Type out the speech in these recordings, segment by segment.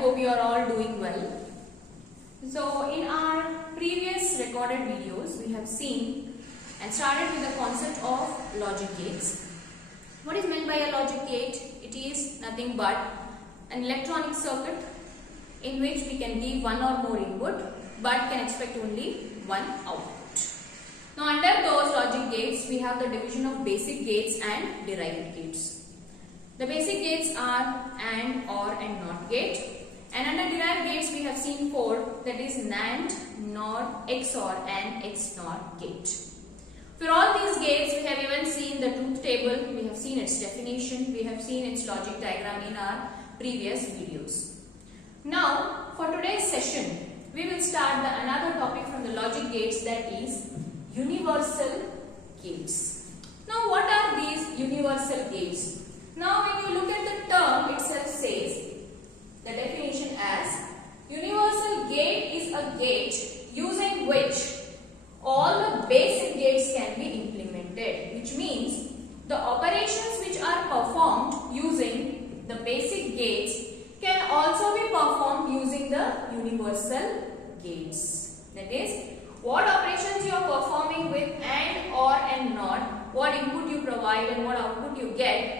hope you are all doing well. So in our previous recorded videos, we have seen and started with the concept of logic gates. What is meant by a logic gate? It is nothing but an electronic circuit in which we can give one or more input but can expect only one output. Now under those logic gates, we have the division of basic gates and derived gates. The basic gates are AND, OR and NOT gate. And under derived gates, we have seen four, that is NAND, NOR, XOR and XNOR gate. For all these gates, we have even seen the truth table, we have seen its definition, we have seen its logic diagram in our previous videos. Now, for today's session, we will start another topic from the logic gates, that is universal gates. Now, what are these universal gates? Now, when you look at the term itself says, the definition as universal gate is a gate using which all the basic gates can be implemented, which means the operations which are performed using the basic gates can also be performed using the universal gates. That is, what operations you are performing with AND, OR and NOT, what input you provide and what output you get,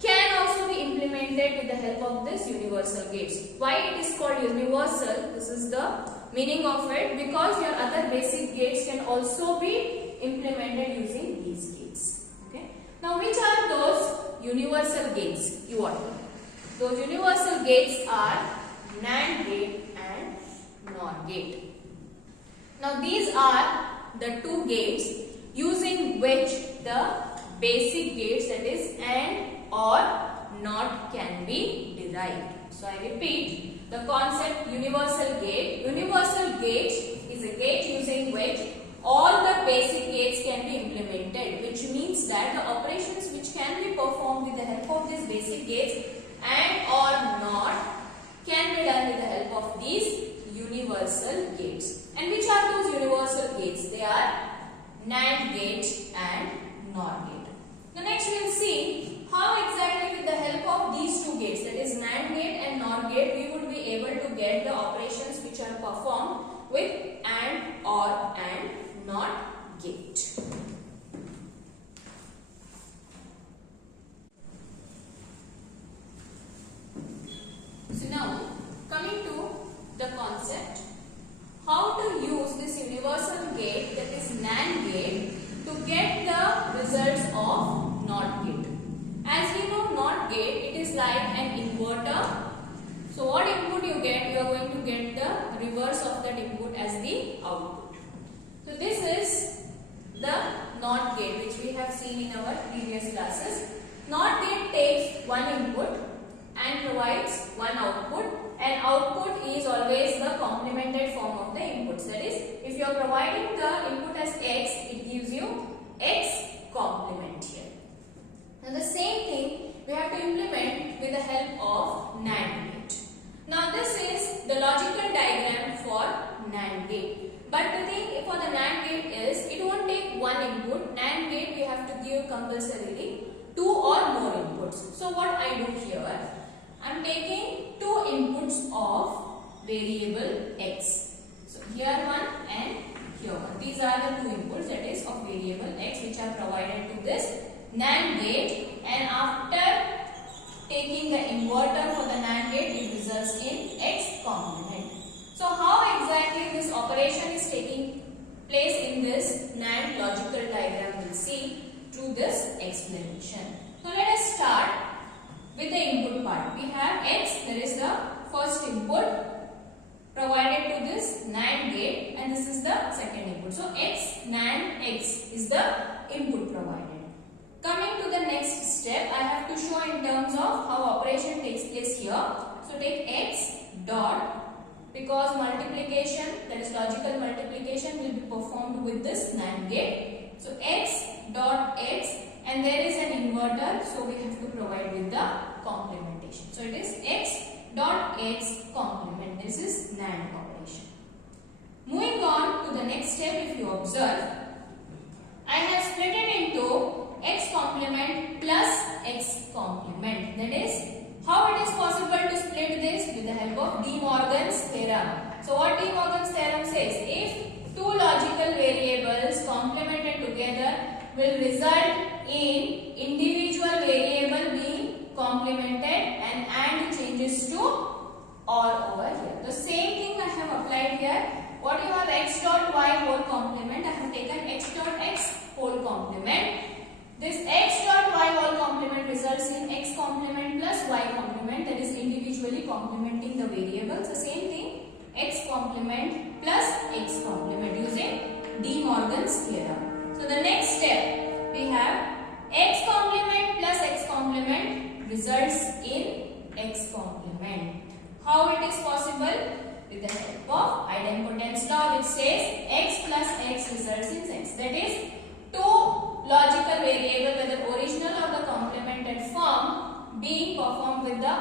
can also be implemented with the help of this universal gates. Why it is called universal? This is the meaning of it, because your other basic gates can also be implemented using these gates. Okay. Now, which are those universal gates? You want to know. Those universal gates are NAND gate and NOR gate. Now, these are the two gates using which the basic gates, that is AND, or NOT, can be derived. So, I repeat the concept universal gate. Universal gate is a gate using which all the basic gates can be implemented, which means that the operations which can be performed with the help of these basic gates AND or NOT can be done with the help of these universal gates. And which are those universal gates? They are NAND gate and NOR gate. Now next we will see how exactly with the help of these two gates, that is NAND gate and NOR gate, we would be able to get the operations which are performed with AND, OR and NOT gate. So now coming to the concept, how to use this universal gate, that is NAND gate, to get the results of NOT gate. As we know, NOT gate, it is like an inverter. So what input you get, you are going to get the reverse of that input as the output. So this is the NOT gate which we have seen in our previous classes. NOT gate takes one input and provides one output, and output is always the complemented form of the inputs. That is, if you are providing the input as X, it gives you X complement here. Now the same thing we have to implement with the help of NAND gate. Now this is the logical diagram for NAND gate. But the thing for the NAND gate is, it won't take one input. NAND gate we have to give compulsorily two or more inputs. So what I do here, I am taking two inputs of variable X. So here one and here one. These are the two inputs, that is of variable X, which are provided to this NAND gate, and after taking the inverter for the NAND gate, it results in X complement. So how exactly this operation is taking place in this NAND logical diagram, we'll see through this explanation. So let us start with the input part. We have X, there is the first input provided to this NAND gate, and this is the second input. So X, NAND X is the input provided. Coming to the next step, I have to show in terms of how operation takes place here. So take X dot, because multiplication, that is logical multiplication, will be performed with this NAND gate. So X dot X, and there is an inverter, so we have to provide with the complementation. So it is X dot X complement. This is NAND operation. Moving on to the next step, if you observe, I have split it into X complement plus X complement. That is, how it is possible to split this? With the help of will result in individual variable being complemented and changes to or over here. The same thing I have applied here. What you have x dot y whole complement, I have taken x dot x whole complement. This x dot y whole complement results in x complement plus y complement, that is individually complementing the variables. The same thing, x complement plus x complement using De Morgan's theorem. So the next step, we have x complement plus x complement results in x complement. How it is possible? With the help of idempotence law, which says x plus x results in x. That is, two logical variable, whether original or the complemented form, being performed with the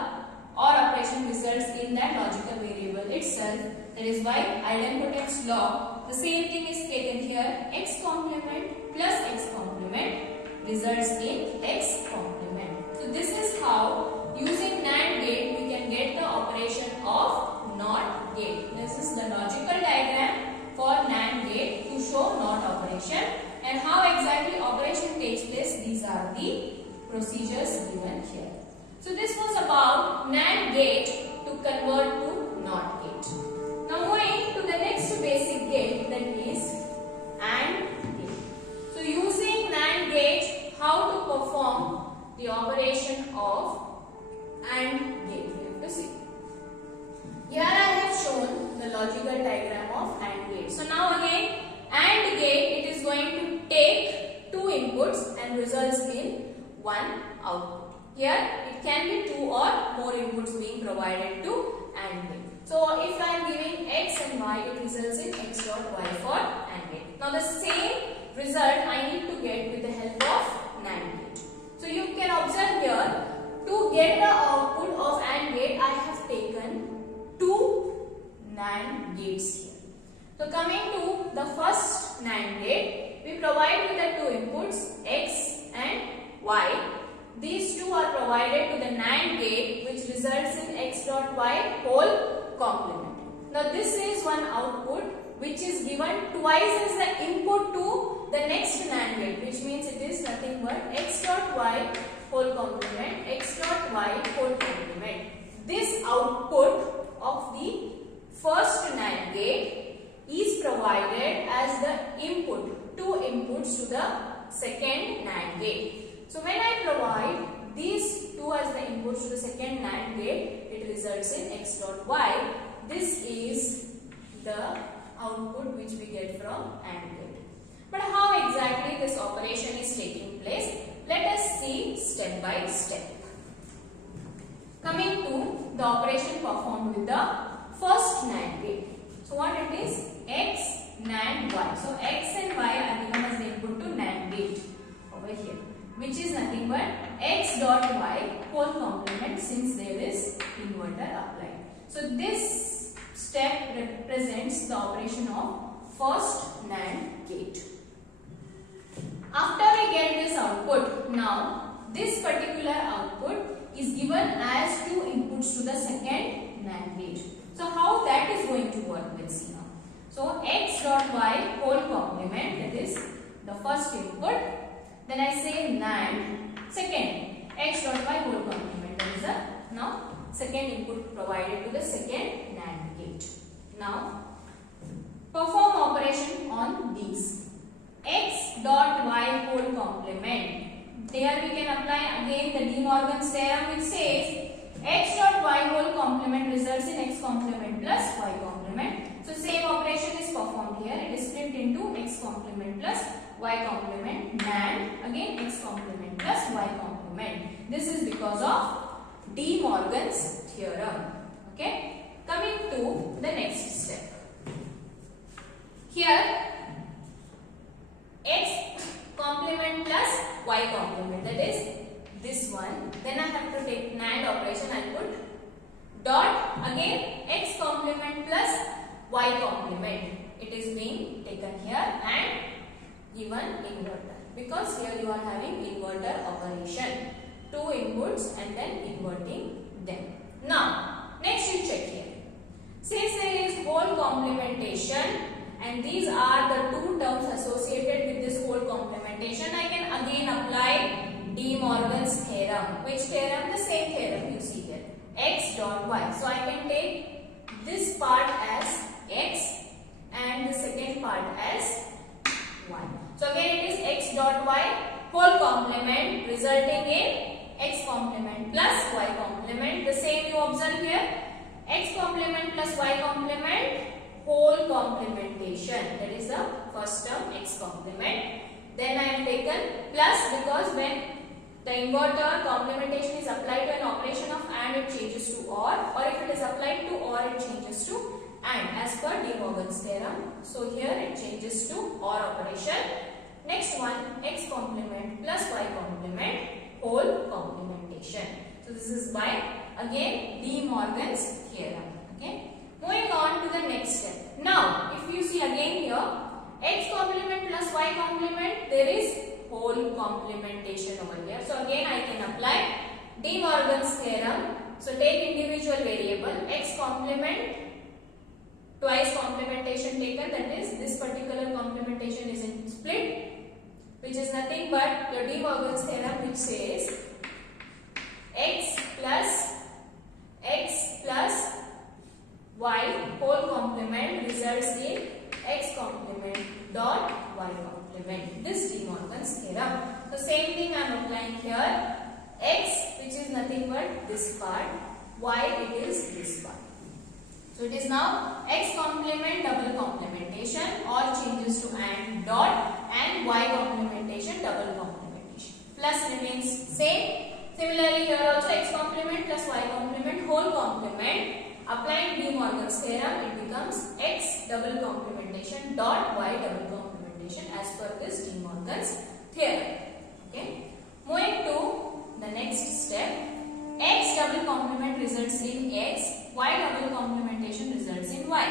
OR operation results in that logical variable itself. That is why idempotence law, the same thing is taken here, x complement plus x complement results in x complement. So this is how, using NAND gate, we can get the operation of NOT gate. This is the logical diagram for NAND gate to show NOT operation, and how exactly operation takes place. These are the procedures given here. So this was about NAND gate to convert to NOT gate. Now moving to the next basic gate, that is AND gate. So using NAND gate, how to perform the operation of AND gate, we have to see. Here I have shown the logical diagram of AND gate. So now again, AND gate, it is going to take two inputs and results in one output. Here it can be two or more inputs being provided to AND gate. So if I am giving x and y, it results in x dot y for AND gate. Now the same result I need to get with the help of NAND gate. So you can observe here, to get the output of AND gate, I have taken two NAND gates here. So coming to the first NAND gate, we provide with the two inputs x and y. These two are provided to the NAND gate, which results in x dot y whole complement. Now this is one output which is given twice as the input to the next NAND gate, which means it is nothing but x dot y whole complement, x dot y whole complement. This output of the first NAND gate is provided as the input, two inputs to the second NAND gate. So when I provide these two as the inputs to the second NAND gate, it results in x dot y. This is the output which we get from AND gate. But how exactly this operation is taking place? Let us see step by step. Coming to the operation performed with the first NAND gate. So what it is? X, NAND, y. So x and y are given as the input to NAND gate over here, which is nothing but x dot y whole complement, since there is inverter applied. So this step represents the operation of first NAND gate. After we get this output, now this particular output is given as two inputs to the second NAND gate. So how that is going to work, let's see now. So x dot y whole complement, that is the first input. Then I say NAND, second, x dot y whole complement, that is the now second input provided to the second NAND gate. Now perform operation on these. X dot y whole complement. There we can apply again the De Morgan's theorem, which says x dot y whole complement results in x complement plus y complement. So same operation is performed here. It is split into x complement plus y complement, NAND, again x complement plus y complement. This is because of De Morgan's theorem. Okay. Coming to the next step. Here x complement plus y complement, that is this one. Then I have to take NAND operation, I put dot, again x complement plus y complement. It is being taken here and given inverter, because here you are having inverter operation, two inputs and then inverting them. Now next you check here. Since there is whole complementation and these are the two terms associated with this whole complement complementation, I can again apply De Morgan's theorem. Which theorem? The same theorem you see here. X dot y. So I can take this part as x and the second part as y. So again it is x dot y whole complement resulting in x complement plus y complement. The same you observe here. X complement plus y complement whole complementation. That is the first term, x complement. Then I have taken plus because when the inverter complementation is applied to an operation of AND, it changes to or if it is applied to or, it changes to AND as per De Morgan's theorem. So here it changes to or operation. Next one, x complement plus y complement whole complementation. So this is by again De Morgan's theorem. Okay. Moving on to the next step. Now, if you see again here, x complement plus y complement, there is whole complementation over here. So again I can apply De Morgan's theorem. So take individual variable x complement, twice complementation taken, that is this particular complementation is in split, which is nothing but your De Morgan's theorem, which says x plus y whole complement results in x complement dot y complement. This De Morgan's theorem. So same thing I am applying here. X, which is nothing but this part, y it is this part. So it is now x complement double complementation or changes to AND dot and y complementation double complementation. Plus remains same. Similarly here also x complement plus y complement whole complement. Applying De Morgan's theorem, it becomes x double complementation dot y double complementation as per this De Morgan's theorem. Okay. Moving to the next step, x double complement results in x, y double complementation results in y,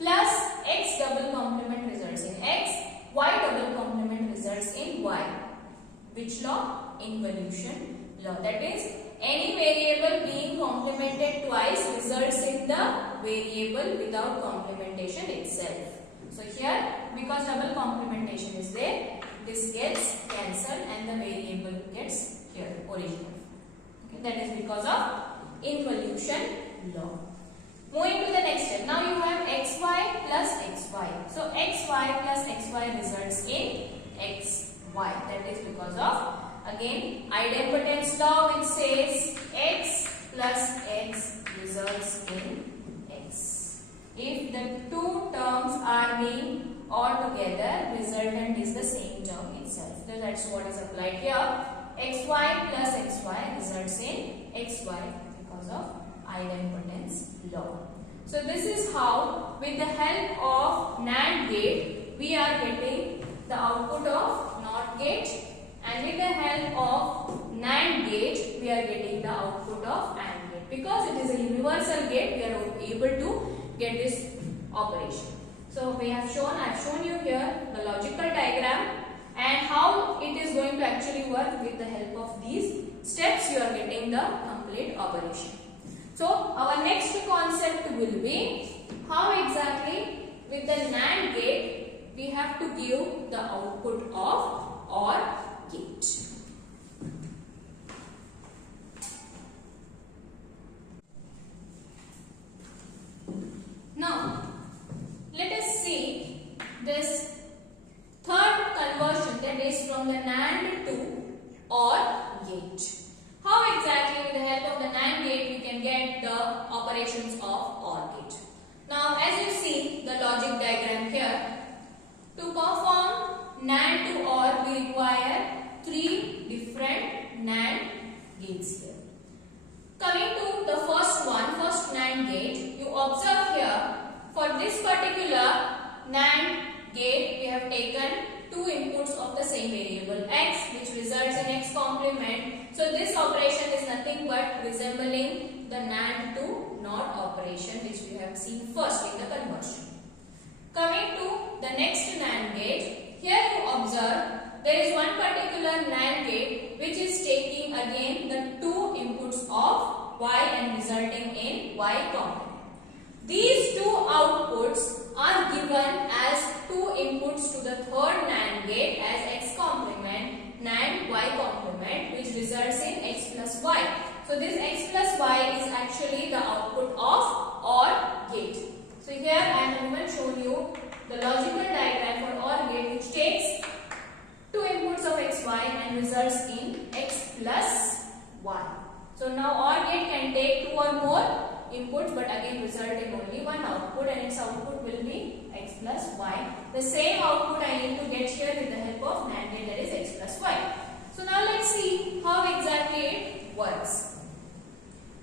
plus x double complement results in x, y double complement results in y. Which law? Involution law. That is, any variable being complemented twice results in the variable without complementation itself. So here, because double complementation is there, this gets cancelled and the variable gets here original. Okay, that is because of involution law. Moving to the next step. Now you have xy plus xy. So xy plus xy results in xy. That is because of again idempotence law, which says x plus x results in x. If the two terms are being all together, resultant is the same term itself. So that's what is applied here. Xy plus xy results in xy because of idempotence law. So this is how, with the help of NAND gate, we are getting the output of NOT gate, and with the help of NAND gate, we are getting the output of AND gate. Because it is a universal gate, we are able to get this operation. So I have shown you here the logical diagram and how it is going to actually work. With the help of these steps, you are getting the complete operation. So our next concept will be how exactly with the NAND gate we have to give the output of OR gate. Now let us see this third conversion, that is from the NAND to OR gate. How exactly with the help of the NAND gate we can get the operations of OR gate. Now as you see the logic diagram here, to perform NAND to OR we require three different NAND gates here. Coming to the first NAND gate, you observe here for this particular NAND gate we have taken two inputs of the same variable x, which results in x complement. So this operation is nothing but resembling the NAND to NOT operation, which we have seen first in the conversion. Coming to the next NAND gate, here you observe there is one particular NAND gate which is taking again the two inputs of y and resulting in y complement. These two outputs are given as two inputs to the third NAND gate as x complement. So this x plus y is actually the output of OR gate. So here I have even shown you the logical diagram for OR gate, which takes two inputs of x, y and results in x plus y. So now OR gate can take two or more inputs, but again result in only one output, and its output will be x plus y. The same output I need to get here with the help of NAND gate, that is x plus y. So now let's see how exactly it works.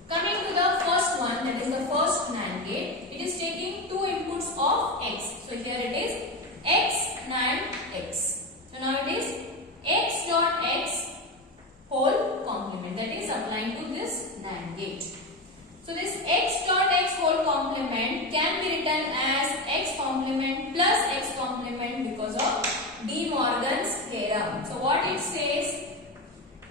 Coming to the first one, that is the first NAND gate, it is taking two inputs of x. So here it is x NAND x. So now it is x dot x whole complement, that is applying to this NAND gate. So this x dot x whole complement can be written as x complement plus x complement because of De Morgan's theorem. So what it says,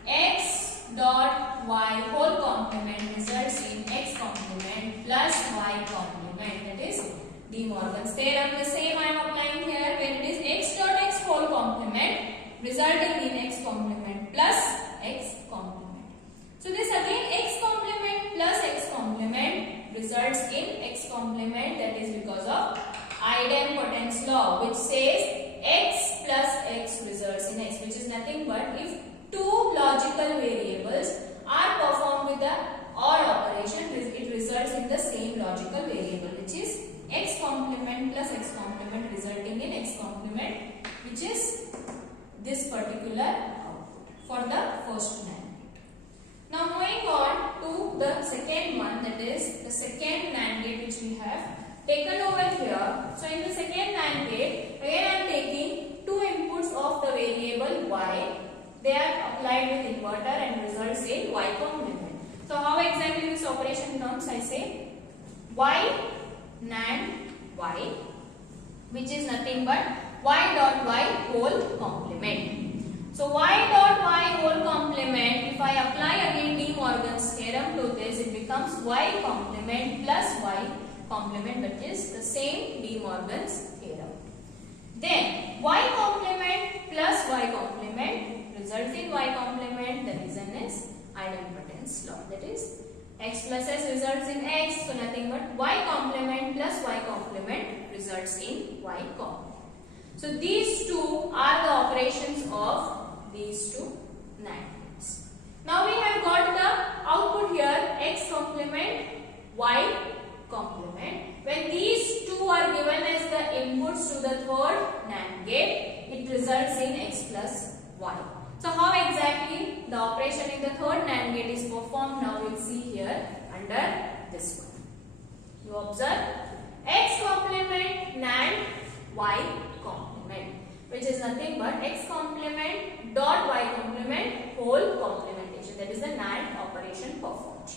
x dot y whole complement results in x complement plus y complement, that is De Morgan's theorem. The same I am applying here, where it is x dot x whole complement resulting in x complement plus x complement. So this again x complement plus x complement results in x complement, that is because of idempotence law, which says x plus x results in x, which is nothing but if two logical variables are performed with the OR operation, it results in the same logical variable, which is x complement plus x complement resulting in x complement, which is this particular output for the first NAND. Now moving on to the second one, that is the second NAND gate which we have taken over here. So in the second NAND gate, again I am taking two inputs of the variable y. They are applied with inverter and results in y complement. So how exactly this operation comes? I say y NAND y, which is nothing but y dot y whole complement. So y dot y whole complement, if I apply again De Morgan's theorem to this, it becomes y complement plus y complement, which is the same De Morgan's theorem. Then y complement plus y complement results in y complement. The reason is idempotence law, that is x plus s results in x, so nothing but y complement plus y complement results in y complement. So these two are the operations of these two NAND gates. Now we have got the output here, x complement, y complement. When these two are given as the inputs to the third NAND gate, it results in x plus y. So how exactly the operation in the third NAND gate is performed, now we'll see here under this one. You observe x complement NAND y complement, which is nothing but x complement dot y complement whole complementation, that is the NAND operation performed.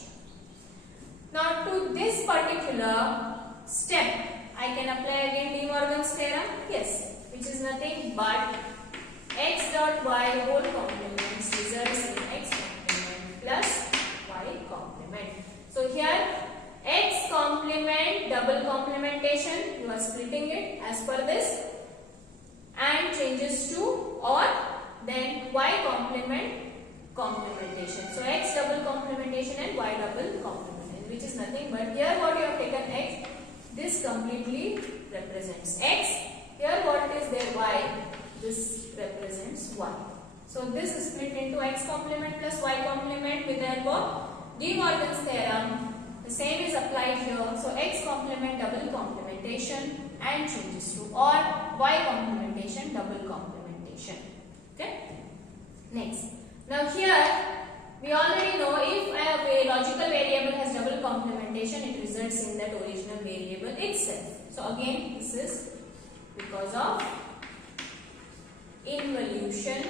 Now to this particular step, I can apply again De Morgan's theorem, yes, which is nothing but x dot y whole complement results in x complement plus y complement. So here x complement double complementation, you are splitting it as per this and changes to or, then y complement complementation. So x double complementation and y double complementation, which is nothing but here what you have taken x, this completely represents x, here what is there y, this represents y. So this is split into x complement plus y complement with the help of De Morgan's theorem. The same is applied here. So x complement double complementation and changes to or, y complementation double complementation. Okay. Next. Now here we already know if a logical variable has double complementation, it results in that original variable itself. So again this is because of involution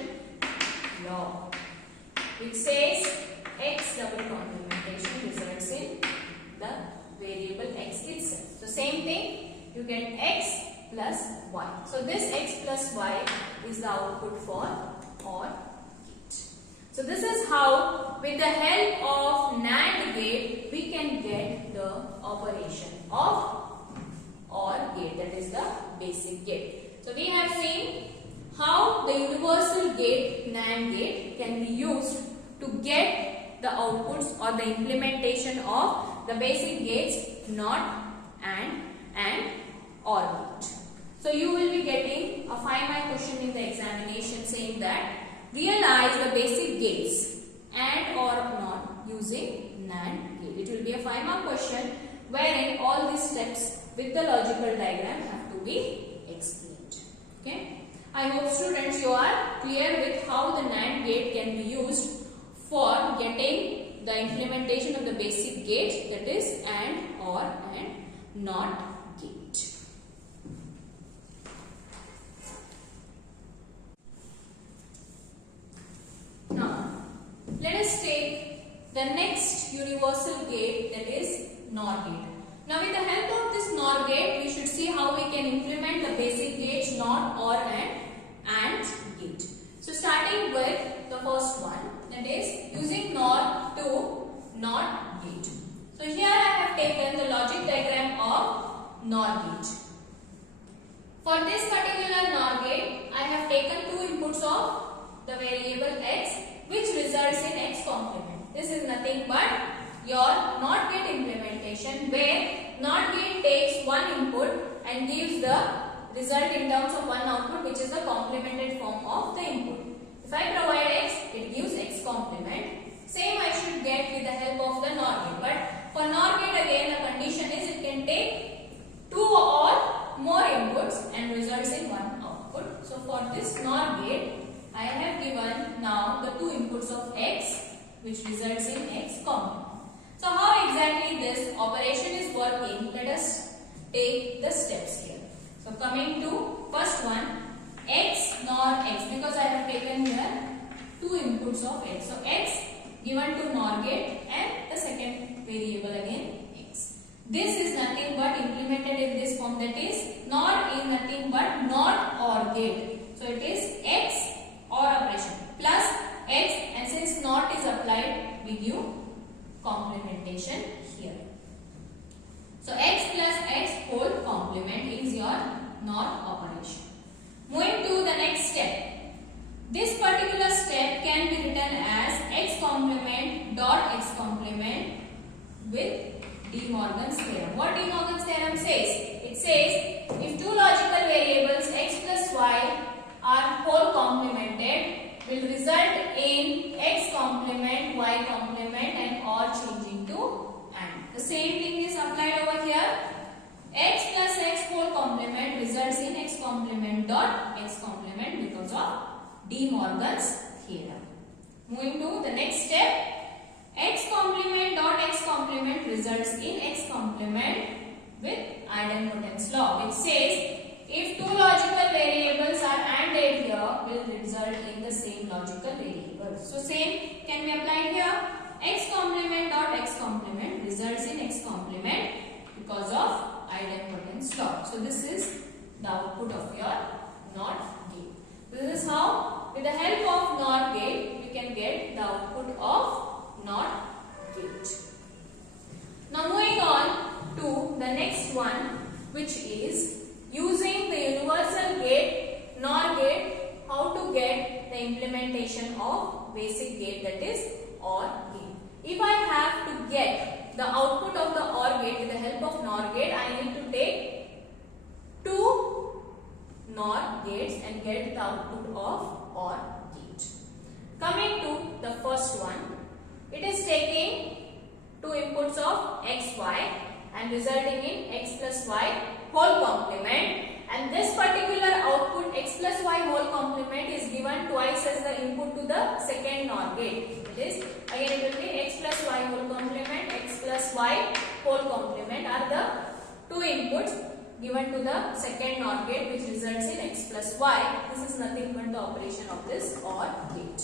law, which says x double complementation results in the variable x itself. So same thing, you get x plus y. So this x plus y is the output for OR gate. So this is how, with the help of NAND gate, we can get the operation of OR gate, that is the basic gate. So we have seen how the universal gate NAND gate can be used to get the outputs or the implementation of the basic gates NOT, and OR gate. So you will be getting a 5-mark question in the examination saying that realize the basic gates AND or NOT using NAND gate. It will be a 5-mark question wherein all these steps with the logical diagram have to be explained. Okay. I hope students you are clear with how the NAND gate can be used for getting the implementation of the basic gate, that is AND, OR and NOT gate. Now let us take the next universal gate, that is NOR gate. Now with the help of this NOR gate, we should see how we can implement the basic gates NOT, OR and gate. So starting with the first one, that is using NOR to NOT gate. So here I have taken the logic diagram of NOR gate. For this particular NOR gate, I have taken two inputs of the variable x, which results in x complement. This is nothing but your NOT gate implementation, where NOT gate takes one input and gives the result in terms of one output, which is the complemented form of the input. If I provide x, it gives x complement. Same I should get with the help of the NOR gate. But for NOR gate again, the condition is it can take two or more inputs and results in one output. So for this NOR gate, I have given now the two inputs of x, which results in x complement. So how exactly this operation is working? Let us take the steps here. So coming to first one, x NOR x, because I have taken here two inputs of x. So x given to NOR gate and the second variable again x. This is nothing but implemented in this form, that is NOR is nothing but NOT OR gate. So it is x OR operation plus x, and since NOT is applied, we give complementation here. So x plus x whole complement is your NOT operation. Moving to the next step. This particular step can be written as x complement dot x complement with De Morgan's theorem. What De Morgan's theorem says? It says if two logical variables x plus y are whole complemented, will result in x complement, y complement and OR changing to AND. The same thing is applied over here. X plus x whole complement results in x complement dot x complement because of De Morgan's theorem. Moving to the next step, x complement dot x complement results in x complement with idempotency law, which says if two logical variables are ANDed here, will result in the same logical variables. So same can be applied here. X complement dot x complement results in x complement because of idempotency law. So this is the output of your NOT gate. This is how, with the help of NOT gate, we can get the output of NOT gate. Now moving on to the next one, which is using the universal gate NOR gate, how to get the implementation of basic gate, that is OR gate. If I have to get the output of the OR gate with the help of NOR gate, I need to take two NOR gates and get the output of OR gate. Coming to the first one, it is taking two inputs of x, y and resulting in x plus y whole complement, and this particular output x plus y whole complement is given twice as the input to the second NOR gate. It is again it will be x plus y whole complement, x plus y whole complement are the two inputs given to the second NOR gate, which results in x plus y. This is nothing but the operation of this OR gate.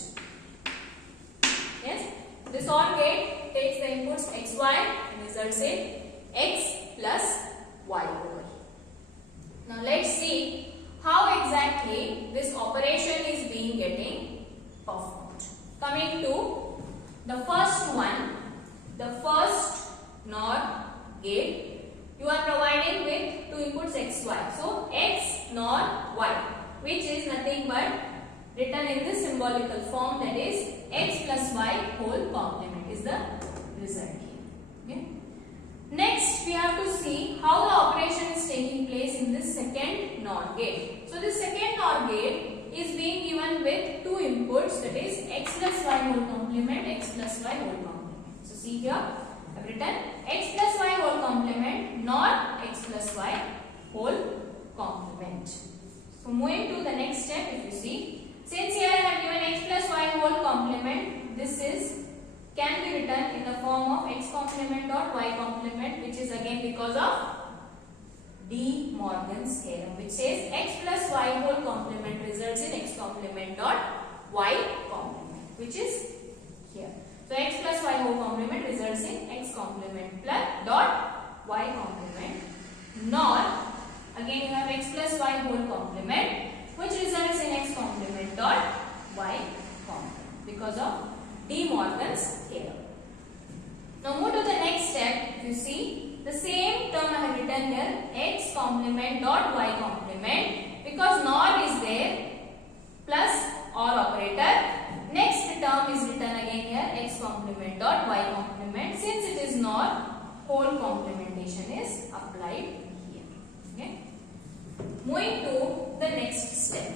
Yes, this OR gate takes the inputs x, y and results in x plus y over. Now let's see how exactly this operation is being getting performed. Coming to the first one, the first NOR gate, you are providing with two inputs x, y. So x NOR y, which is nothing but written in this symbolical form, that is x plus y whole complement. is the result here. Okay. Next, we have to see how the operation is taking place in this second NOR gate. So, this second NOR gate is being given with two inputs, that is x plus y whole complement, x plus y whole complement. So, see here, I have written x plus y whole complement NOR x plus y whole complement. So, moving to the next step, if you see, since here I have given x plus y whole complement, this is can be written in the form of x complement dot y complement, which is again because of De Morgan's theorem, which says x plus y whole complement results in x complement dot y complement, which is here. So x plus y whole complement results in x complement plus dot y complement, nor again you have x plus y whole complement, which results in x complement dot y complement because of De Morgan's theorem. Now move to the next step. If you see, the same term I have written here, x complement dot y complement, because NOR is there plus OR operator. Next term is written again here, x complement dot y complement. Since it is NOR, whole complementation is applied here. Okay. Moving to the next step.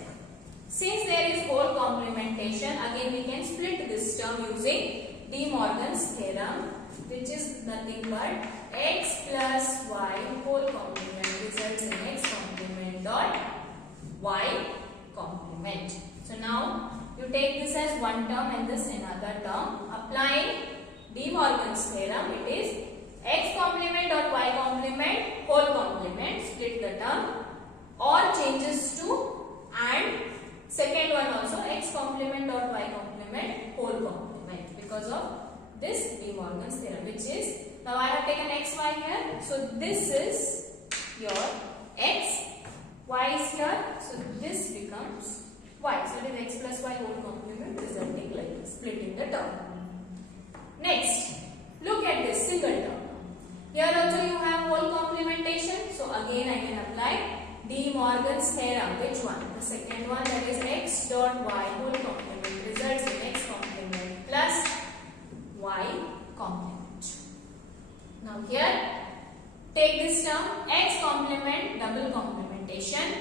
Since there is whole complementation, again we can split this term using De Morgan's theorem, which is nothing but x plus y whole complement results in x complement dot y complement. So now you take this as one term and this another term. Applying De Morgan's theorem, it is x complement dot y complement whole complement, split the term, or changes to and second one also x complement dot y complement whole complement because of this De Morgan's theorem, which is, now I have taken x, y here. So this is your x, y is here. So this becomes y. So it is x plus y whole complement resulting like this, splitting the term. Next, look at this single term. Here also you have whole complementation. So again I can apply De Morgan's theorem. Which one? The second one, that is x dot y whole complement results in x complement plus y complement. Now here, take this term x complement double complementation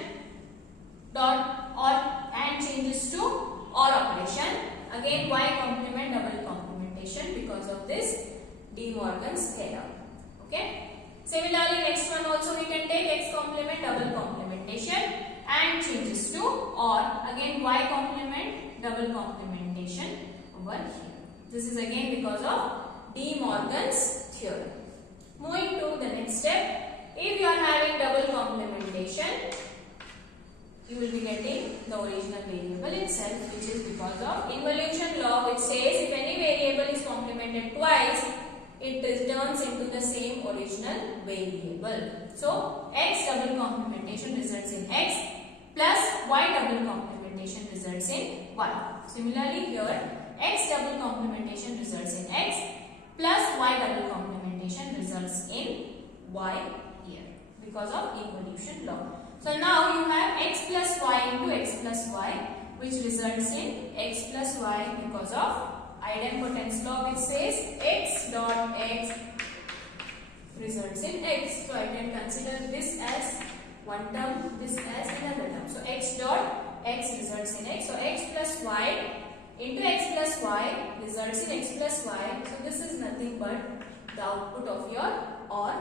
dot or and changes to OR operation. Again y complement double complementation because of this De Morgan's theorem. Okay. Similarly, next one also we can take x complement double complementation and changes to OR. Again y complement double complementation over here. This is again because of De Morgan's theorem. Moving to the next step, if you are having double complementation, you will be getting the original variable itself, which is because of involution law, which says if any variable is complemented twice, it turns into the same original variable. So x double complementation results in x plus y double complementation results in y. Similarly here, x double complementation results in x plus y double complementation results in y here because of involution law. So now you have x plus y into x plus y, which results in x plus y because of idempotence law, which says x dot x results in x. So I can consider this as one term, this as another term. So x dot x results in x. So x plus y into x plus y results in x plus y. So this is nothing but the output of your OR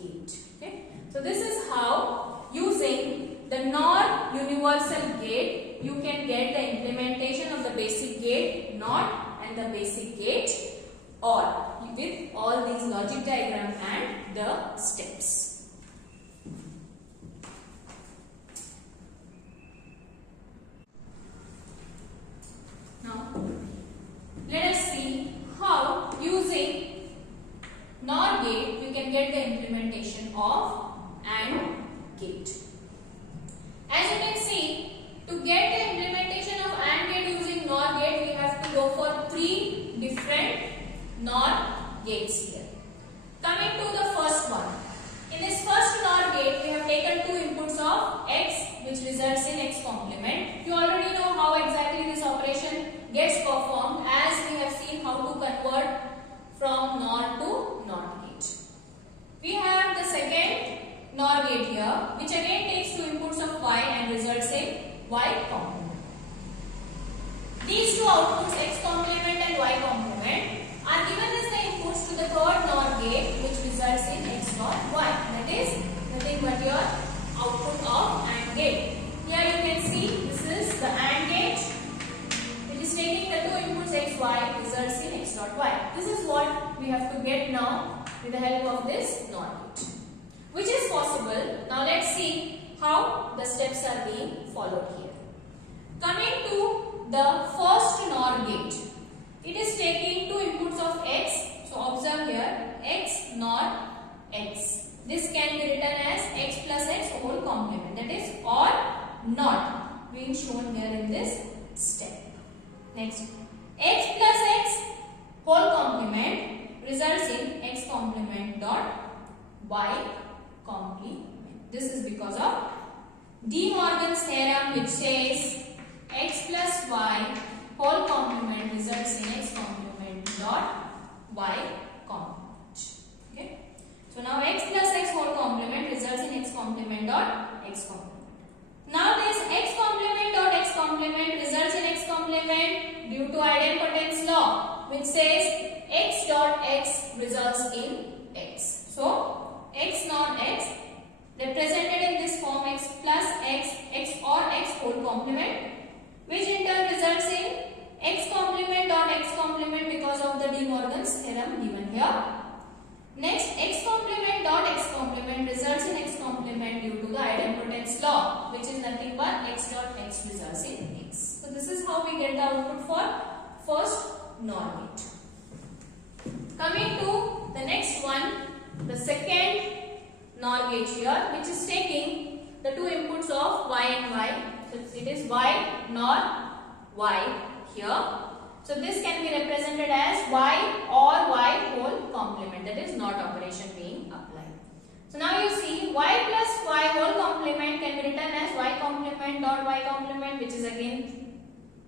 gate. Okay. So this is how, using the NOR universal gate, you can get the implementation of the basic gate NOT and the basic gate OR with all these logic diagram and the steps. Now let us see how, using NOR gate, you can get the implementation of AND gate. As you can see, to get the implementation of AND gate using NOR gate, we have to go for 3 different NOR gates here. Coming to the first one. In this first NOR gate, we have taken 2 inputs of x, which results in x complement. You already know how exactly this operation gets performed, as we have seen how to convert y results in x dot y. This is what we have to get now with the help of this NOR gate, which is possible. Now let's see how the steps are being followed here. Coming to the first NOR gate, it is taking two inputs of x. So observe here, x NOR x. This can be written as x plus x whole complement, that is or not, being shown here in this step. Next, x plus x whole complement results in x complement dot y complement. This is because of De Morgan's theorem, which says x plus y whole complement results in x complement dot y complement. Okay. So now x plus x whole complement results in x complement dot x complement. Now this x complement dot x complement results in x complement due to idempotence law, which says x dot x results in x. So x not x represented in this form, x plus x, x or x whole complement, which in turn results in x complement dot x complement because of the De Morgan's theorem given here. Next, x complement dot x complement results in x complement due to the idempotence law, which is nothing but x dot x results in x. So this is how we get the output for first NOR gate. Coming to the next one, the second NOR gate here, which is taking the two inputs of y and y. So it is y NOR y here. So this can be represented as y or y whole complement, that is NOT operation being applied. So now you see y plus y whole complement can be written as y complement dot y complement, which is again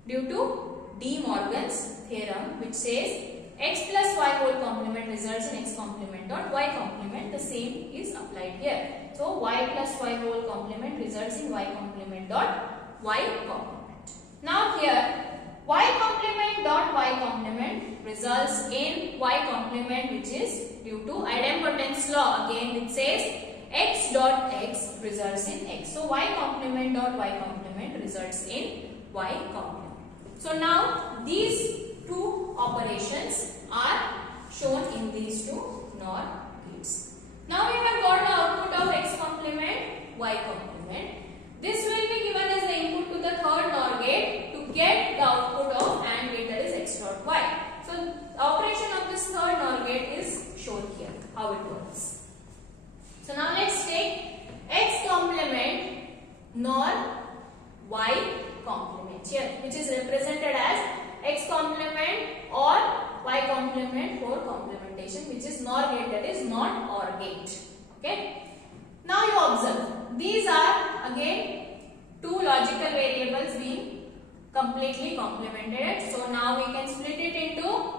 due to De Morgan's theorem, which says x plus y whole complement results in x complement dot y complement. The same is applied here. So y plus y whole complement results in y complement dot y complement. Now here y complement dot y complement results in y complement, which is due to idempotence law, again which says x dot x results in x. So y complement dot y complement results in y complement. So now these two operations are shown in these two NOR gates. Now we have got the output of x complement, y complement. This will be given as the input to the third NOR gate to get the output of AND gate, that is x dot y. So the operation of this third NOR gate is shown here, how it works. So now let's take x complement NOR y complement here, which is represented as x complement or y complement for complementation, which is NOR gate, that is not OR gate. Okay. Now you observe, these are again two logical variables being completely complemented. So now we can split it into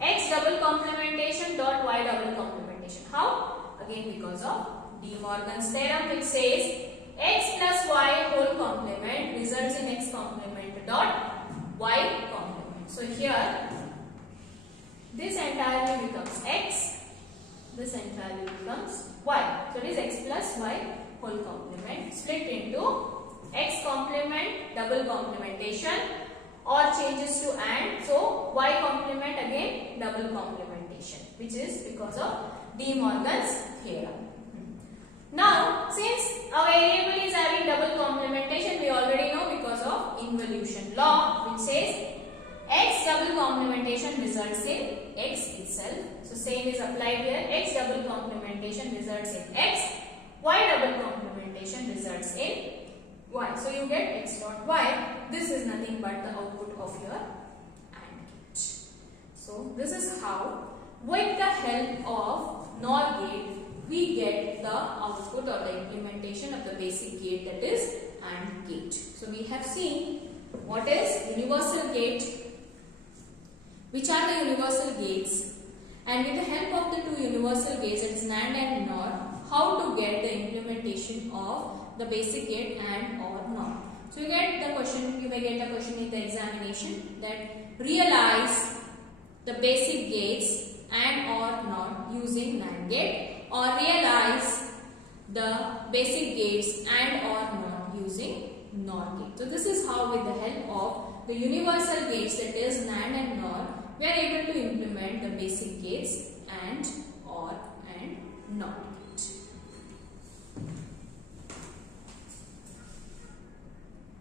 x double complementation dot y double complementation. How? Again because of De Morgan's theorem, which says x plus y whole complement results in x complement dot y complement. So here this entirely becomes x, this entirely becomes y. So it is x plus y whole complement split into x complement double complementation or changes to AND. So y complement again double complementation, which is because of De Morgan's theorem. Now since our variable is having double complementation, we already know because of involution law, which says x double complementation results in x itself. So same is applied here, x double complementation results in x, y double complementation results in y. So you get x dot y. This is nothing but the output of your AND gate. So this is how, with the help of NOR gate, we get the output or the implementation of the basic gate, that is AND gate. So we have seen what is universal gate, which are the universal gates, and with the help of the two universal gates, that is NAND and NOR, how to get the implementation of the basic gate AND or NOR. So you get the question, you may get the question in the examination, that realize the basic gates AND or NOR using NAND gate, or realize the basic gates AND or NOR using NOR gate. So this is how, with the help of the universal gates, that is NAND and NOR, we are able to implement the basic gates AND, OR and NOT.